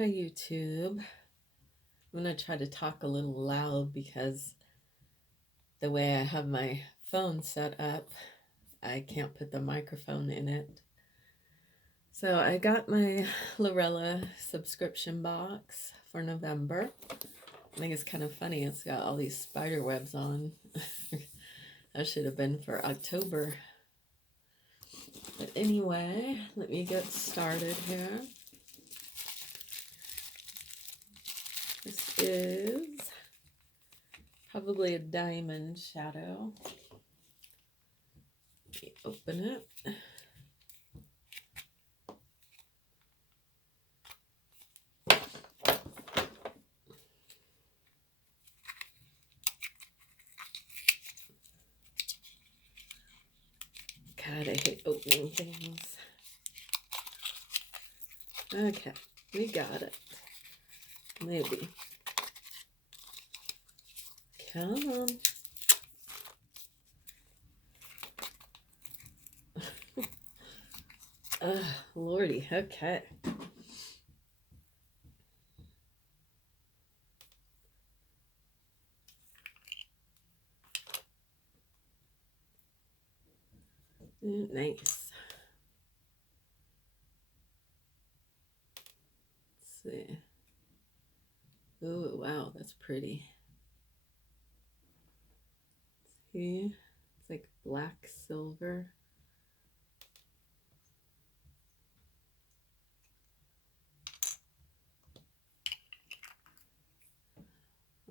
Hi, YouTube. I'm going to try to talk a little loud because the way I have my phone set up, I can't put the microphone in it. So I got my Lurella subscription box for November. I think it's kind of funny. It's got all these spider webs on. That should have been for October. But anyway, let me get started here. This is probably a diamond shadow. Let me open it. God, I hate opening things. Okay, we got it. Maybe. Come on. Lordy, okay. Nice. Let's see. Oh, wow, that's pretty. See, it's like black silver.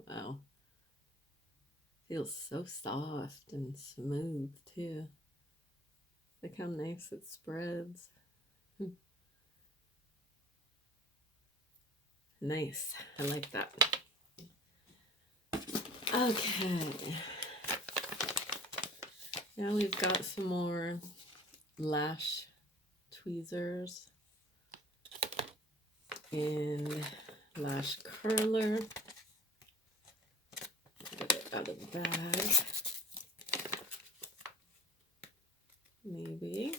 Wow. Feels so soft and smooth, too. Look how nice it spreads. Nice. I like that. Okay. Now we've got some more lash tweezers and lash curler. Get it out of the bag. Maybe.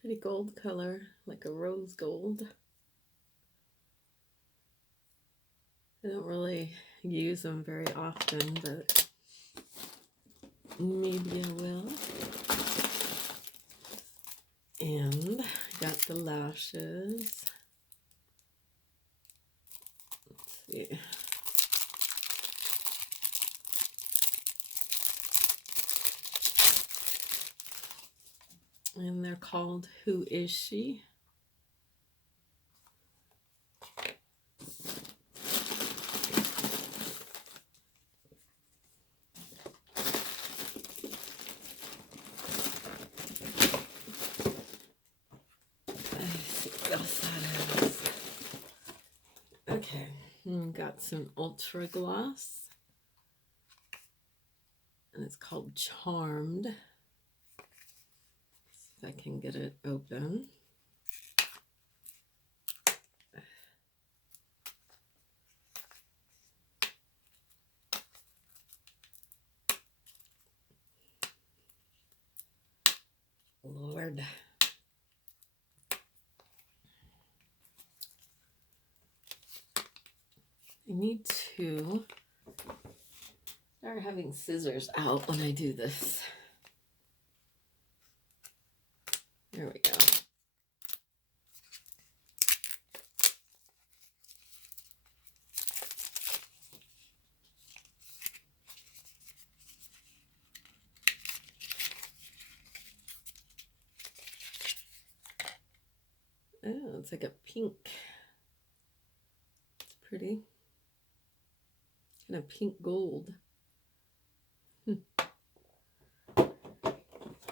Pretty gold color, like a rose gold. I don't really use them very often, but maybe I will. And I got the lashes. Let's see. And they're called Who Is She? Okay, got some Ultra Gloss, and it's called Charmed. See if I can get it open. Lord. I need to start having scissors out when I do this. There we go. Oh, it's like a pink. It's pretty. Kind of pink gold.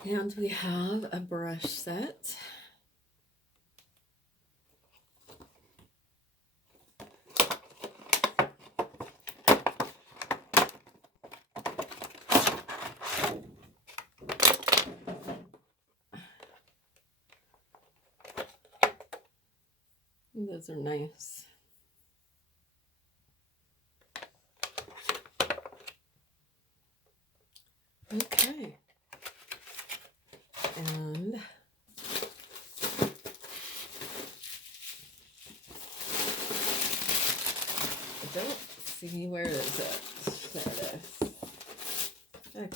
And we have a brush set. Those are nice. Okay. And I don't see, where is it? There it is. Okay.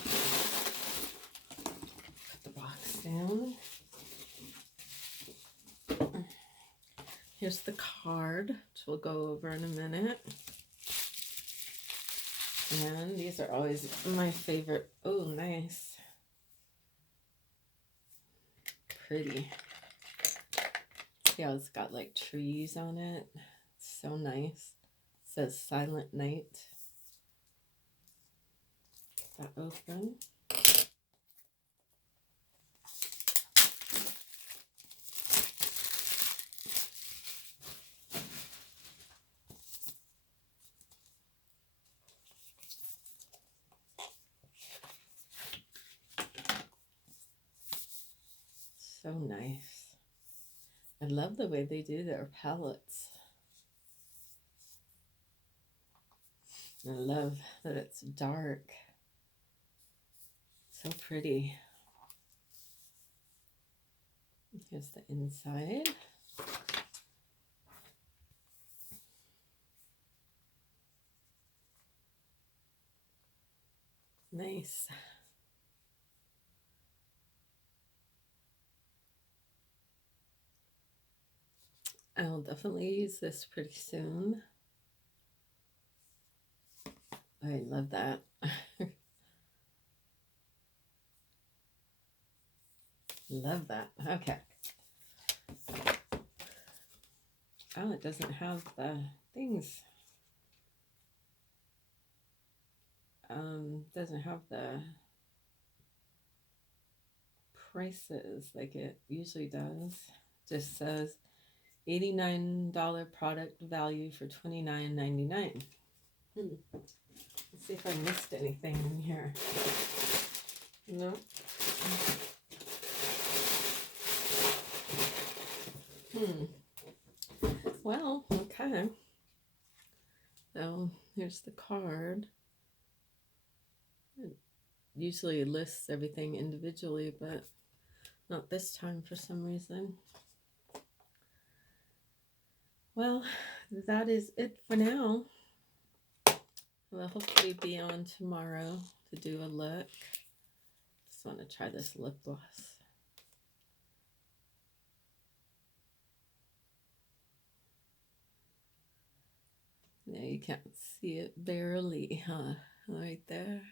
Put the box down. Here's the card, which we'll go over in a minute. And these are always my favorite. Oh, nice. Pretty. See how it's got like trees on it? It's so nice. It says Silent Night. That open. So nice. I love the way they do their palettes. I love that it's dark. So pretty. Here's the inside. Nice. I'll definitely use this pretty soon. I love that. Love that. Okay. Oh, it doesn't have the things. Doesn't have the prices like it usually does. Just says $89 product value for $29.99. Let's see if I missed anything in here. No. Well, okay. So here's the card. It usually lists everything individually, but not this time for some reason. Well, that is it for now. We'll hopefully be on tomorrow to do a look. Just want to try this lip gloss. Yeah, you can't see it barely, huh? Right there.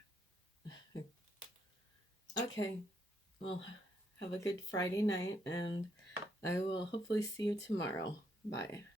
Okay, well, have a good Friday night, and I will hopefully see you tomorrow. Bye.